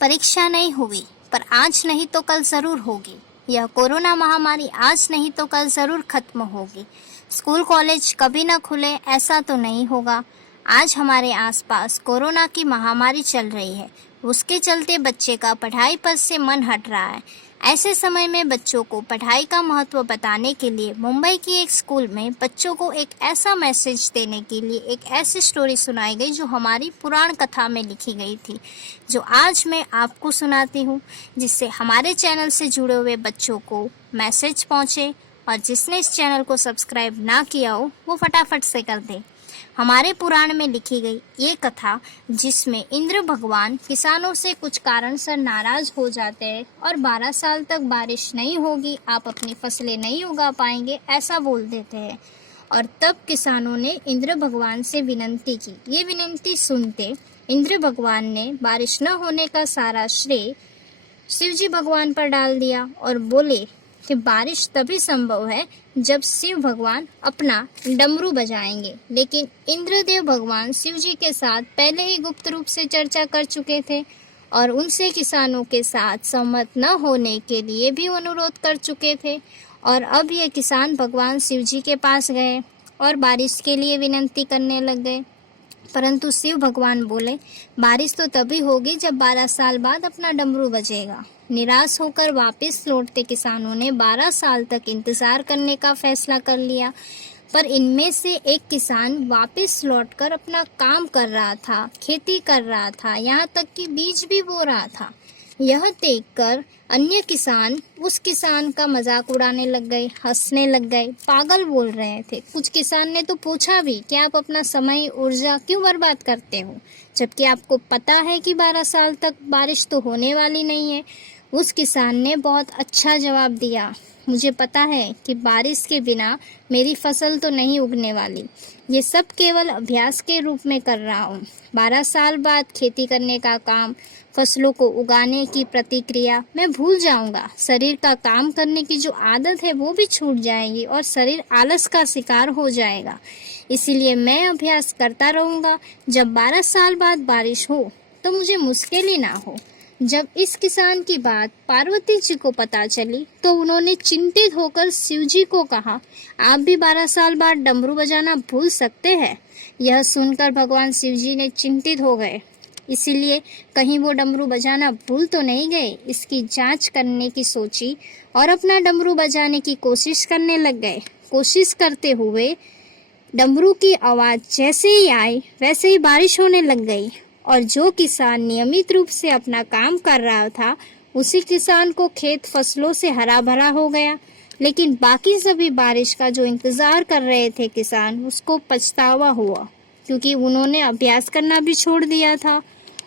परीक्षा नहीं हुई पर आज नहीं तो कल ज़रूर होगी। यह कोरोना महामारी आज नहीं तो कल ज़रूर खत्म होगी। स्कूल कॉलेज कभी ना खुले ऐसा तो नहीं होगा। आज हमारे आसपास कोरोना की महामारी चल रही है, उसके चलते बच्चे का पढ़ाई पर से मन हट रहा है। ऐसे समय में बच्चों को पढ़ाई का महत्व बताने के लिए मुंबई की एक स्कूल में बच्चों को एक ऐसा मैसेज देने के लिए एक ऐसी स्टोरी सुनाई गई जो हमारी पुराण कथा में लिखी गई थी, जो आज मैं आपको सुनाती हूँ, जिससे हमारे चैनल से जुड़े हुए बच्चों को मैसेज पहुँचे। और जिसने इस चैनल को सब्सक्राइब ना किया हो वो फटाफट से कर दे। हमारे पुराण में लिखी गई ये कथा, जिसमें इंद्र भगवान किसानों से कुछ कारणसर नाराज हो जाते हैं और 12 साल तक बारिश नहीं होगी, आप अपनी फसलें नहीं उगा पाएंगे, ऐसा बोल देते हैं। और तब किसानों ने इंद्र भगवान से विनती की। ये विनती सुनते इंद्र भगवान ने बारिश न होने का सारा श्रेय शिवजी भगवान पर डाल दिया और बोले कि बारिश तभी संभव है जब शिव भगवान अपना डमरू बजाएंगे। लेकिन इंद्रदेव भगवान शिवजी के साथ पहले ही गुप्त रूप से चर्चा कर चुके थे और उनसे किसानों के साथ सहमत न होने के लिए भी अनुरोध कर चुके थे। और अब ये किसान भगवान शिवजी के पास गए और बारिश के लिए विनती करने लग गए। परंतु शिव भगवान बोले, बारिश तो तभी होगी जब 12 साल बाद अपना डमरू बजेगा। निराश होकर वापस लौटते किसानों ने 12 साल तक इंतजार करने का फैसला कर लिया। पर इनमें से एक किसान वापस लौटकर अपना काम कर रहा था, खेती कर रहा था, यहाँ तक कि बीज भी बो रहा था। यह देखकर अन्य किसान उस किसान का मजाक उड़ाने लग गए, हंसने लग गए, पागल बोल रहे थे। कुछ किसान ने तो पूछा भी कि आप अपना समय ऊर्जा क्यों बर्बाद करते हो, जबकि आपको पता है कि 12 साल तक बारिश तो होने वाली नहीं है। उस किसान ने बहुत अच्छा जवाब दिया, मुझे पता है कि बारिश के बिना मेरी फसल तो नहीं उगने वाली। ये सब केवल अभ्यास के रूप में कर रहा हूँ। 12 साल बाद खेती करने का काम, फसलों को उगाने की प्रतिक्रिया मैं भूल जाऊंगा। शरीर का काम करने की जो आदत है वो भी छूट जाएगी और शरीर आलस का शिकार हो जाएगा। इसीलिए मैं अभ्यास करता रहूँगा। जब 12 साल बाद बारिश हो तो मुझे मुश्किल ही ना हो। जब इस किसान की बात पार्वती जी को पता चली तो उन्होंने चिंतित होकर शिव जी को कहा, आप भी 12 साल बाद डमरू बजाना भूल सकते हैं। यह सुनकर भगवान शिव जी ने चिंतित हो गए, इसीलिए कहीं वो डमरू बजाना भूल तो नहीं गए, इसकी जांच करने की सोची और अपना डमरू बजाने की कोशिश करने लग गए। कोशिश करते हुए डमरू की आवाज़ जैसे ही आई वैसे ही बारिश होने लग गई और जो किसान नियमित रूप से अपना काम कर रहा था उसी किसान को खेत फसलों से हरा भरा हो गया। लेकिन बाकी सभी बारिश का जो इंतज़ार कर रहे थे किसान, उसको पछतावा हुआ क्योंकि उन्होंने अभ्यास करना भी छोड़ दिया था।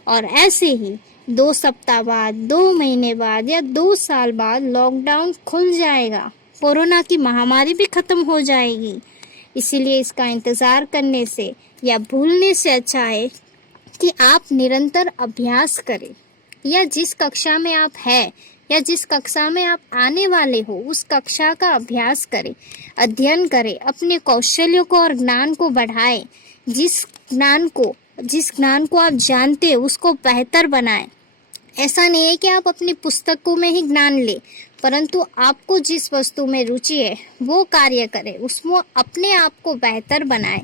और ऐसे ही 2 सप्ताह बाद, 2 महीने बाद या 2 साल बाद लॉकडाउन खुल जाएगा, कोरोना की महामारी भी खत्म हो जाएगी। इसीलिए इसका इंतज़ार करने से या भूलने से अच्छा है कि आप निरंतर अभ्यास करें, या जिस कक्षा में आप हैं या जिस कक्षा में आप आने वाले हो उस कक्षा का अभ्यास करें, अध्ययन करें, अपने कौशल्यों को और ज्ञान को बढ़ाएं। जिस ज्ञान को आप जानते हैं उसको बेहतर बनाएं। ऐसा नहीं है कि आप अपनी पुस्तकों में ही ज्ञान लें, परंतु आपको जिस वस्तु में रुचि है वो कार्य करें, उसमें अपने आप को बेहतर बनाएं।